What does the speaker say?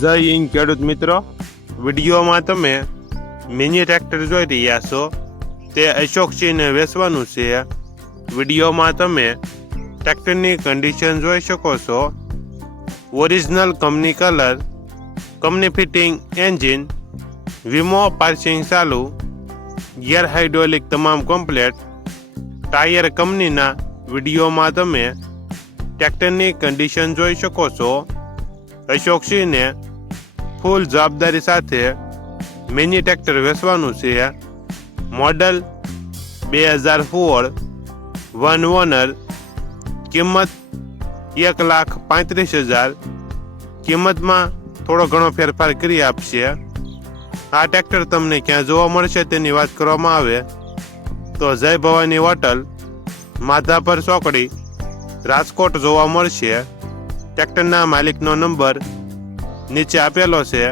જય હિન્દ ખેડૂત મિત્રો, વિડીયોમાં તમે મિની ટ્રેક્ટર જોઈ રહ્યા છો તે અશોકસિંહને વેચવાનું છે. વિડીયોમાં તમે ટ્રેક્ટરની કન્ડિશન જોઈ શકો છો. Original company colour, company fitting engine, વીમો પાર્સિંગ ચાલુ, ગિયર હાઇડ્રોલિક તમામ કમ્પ્લેટ, ટાયર કંપનીના. વિડીયોમાં તમે ટ્રેક્ટરની કન્ડિશન જોઈ શકો છો. અશોકસિંહને ફૂલ જવાબદારી સાથે મિની ટ્રેક્ટર વેચવાનું છે. મોડલ 2016, વન ઓનર, કિંમત 1,35,000. કિંમતમાં થોડો ઘણો ફેરફાર કરી આપશે. આ ટ્રેક્ટર તમને ક્યાં જોવા મળશે તેની વાત કરવામાં આવે તો જય ભવાની હોટલ, માધાપર ચોકડી, રાજકોટ જોવા મળશે. ટ્રેક્ટરના માલિકનો નંબર નીચે આપેલો છે.